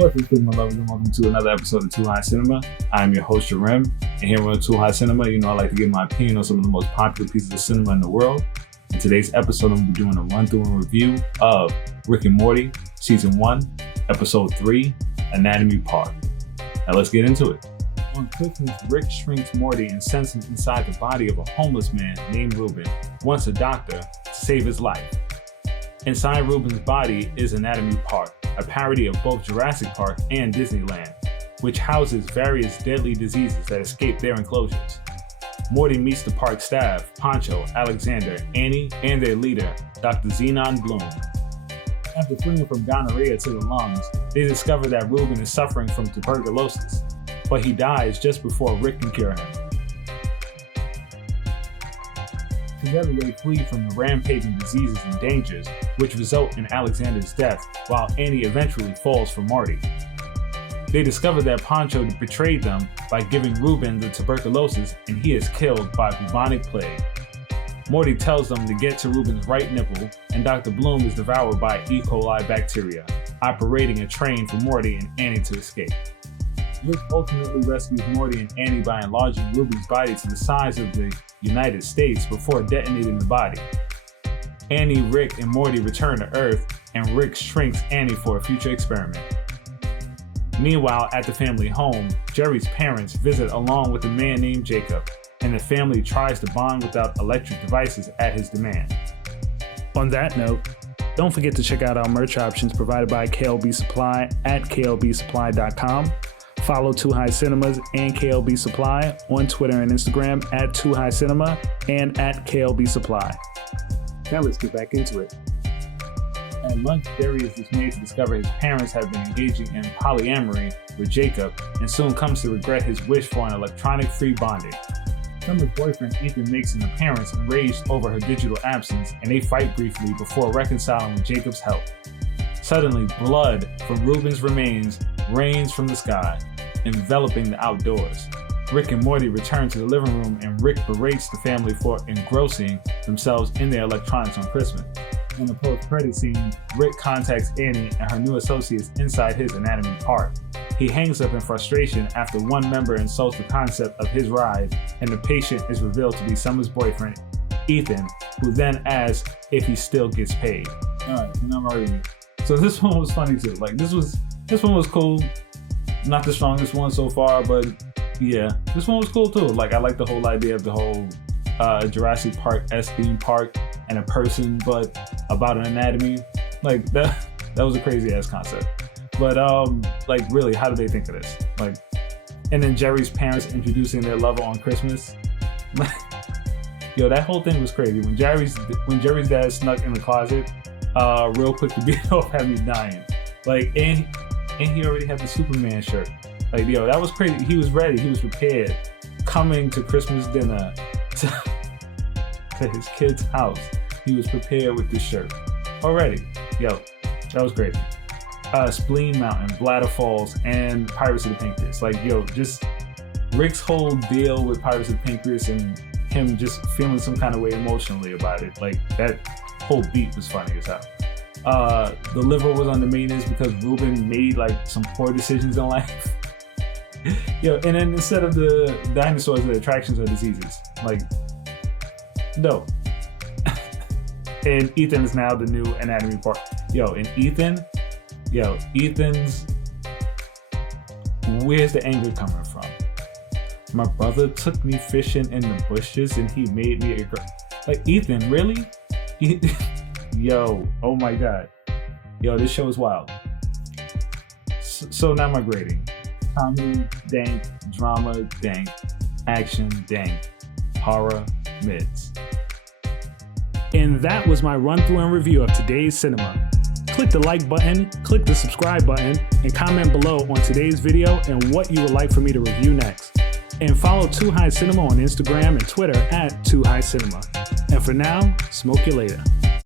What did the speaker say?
What's up, my lovers, and welcome to another episode of Too High Cinema. I'm your host, SHRIM, and here on Too High Cinema, I like to give my opinion on some of the most popular pieces of cinema in the world. In today's episode, I'm going to be doing a run-through and review of Rick and Morty, Season 1, Episode 3, Anatomy Part. Now let's get into it. On Christmas, Rick shrinks Morty and sends him inside the body of a homeless man named Ruben, once a doctor, to save his life. Inside Ruben's body is Anatomy Park, a parody of both Jurassic Park and Disneyland, which houses various deadly diseases that escape their enclosures. Morty meets the park staff, Pancho, Alexander, Annie, and their leader, Dr. Xenon Bloom. After fleeing from gonorrhea to the lungs, they discover that Ruben is suffering from tuberculosis, but he dies just before Rick can cure him. Together they flee from the rampaging diseases and dangers, which result in Alexander's death, while Annie eventually falls for Morty. They discover that Pancho betrayed them by giving Ruben the tuberculosis, and he is killed by bubonic plague. Morty tells them to get to Ruben's right nipple, and Dr. Bloom is devoured by E. coli bacteria, operating a train for Morty and Annie to escape. Rick ultimately rescues Morty and Annie by enlarging Ruben's body to the size of the United States before detonating the body. Annie, Rick, and Morty return to Earth, and Rick shrinks Annie for a future experiment. Meanwhile, at the family home, Jerry's parents visit along with a man named Jacob, and the family tries to bond without electric devices at his demand. On that note, don't forget to check out our merch options provided by KLB Supply at klbsupply.com. Follow Too High Cinemas and KLB Supply on Twitter and Instagram at Too High Cinema and at KLB Supply. Now let's get back into it. At lunch, Jerry is dismayed to discover his parents have been engaging in polyamory with Jacob, and soon comes to regret his wish for an electronic-free bonding. Summer's boyfriend Ethan makes an appearance enraged over her digital absence, and they fight briefly before reconciling with Jacob's help. Suddenly, blood from Ruben's remains rains from the sky, enveloping the outdoors. Rick and Morty return to the living room, and Rick berates the family for engrossing themselves in their electronics on Christmas. In the post-credit scene, Rick contacts Annie and her new associates inside his Anatomy Park. He hangs up in frustration after one member insults the concept of his ride, and the patient is revealed to be Summer's boyfriend, Ethan, who then asks if he still gets paid. Alright, now I'm already. So this one was funny too. This one was cool. Not the strongest one so far, but yeah, this one was cool too. I like the whole idea of the whole Jurassic Park-esque theme park and a person, but about an anatomy. That was a crazy ass concept. But really, how do they think of this? And then Jerry's parents introducing their lover on Christmas. Yo, that whole thing was crazy. When Jerry's dad snuck in the closet, real quick to beat off, had me dying. And he already had the Superman shirt. That was crazy. He was ready. He was prepared. Coming to Christmas dinner to his kid's house, he was prepared with this shirt already. Yo, that was crazy. Spleen Mountain, Bladder Falls, and Pirates of the Pancreas. Just Rick's whole deal with Pirates of the Pancreas and him just feeling some kind of way emotionally about it. That whole beat was funny as hell. The liver was on the maintenance because Ruben made some poor decisions in life. Yo, and then instead of the dinosaurs, the attractions are diseases. No. And Ethan is now the new Anatomy Park. Ethan's, where's the anger coming from? My brother took me fishing in the bushes and he made me a girl. Ethan, really? Yo, oh my god. Yo, this show is wild. So now my grading. Comedy, dank. Drama, dank. Action, dank. Horror, mids. And that was my run-through and review of today's cinema. Click the like button, click the subscribe button, and comment below on today's video and what you would like for me to review next. And follow Too High Cinema on Instagram and Twitter at Too High Cinema. And for now, smoke you later.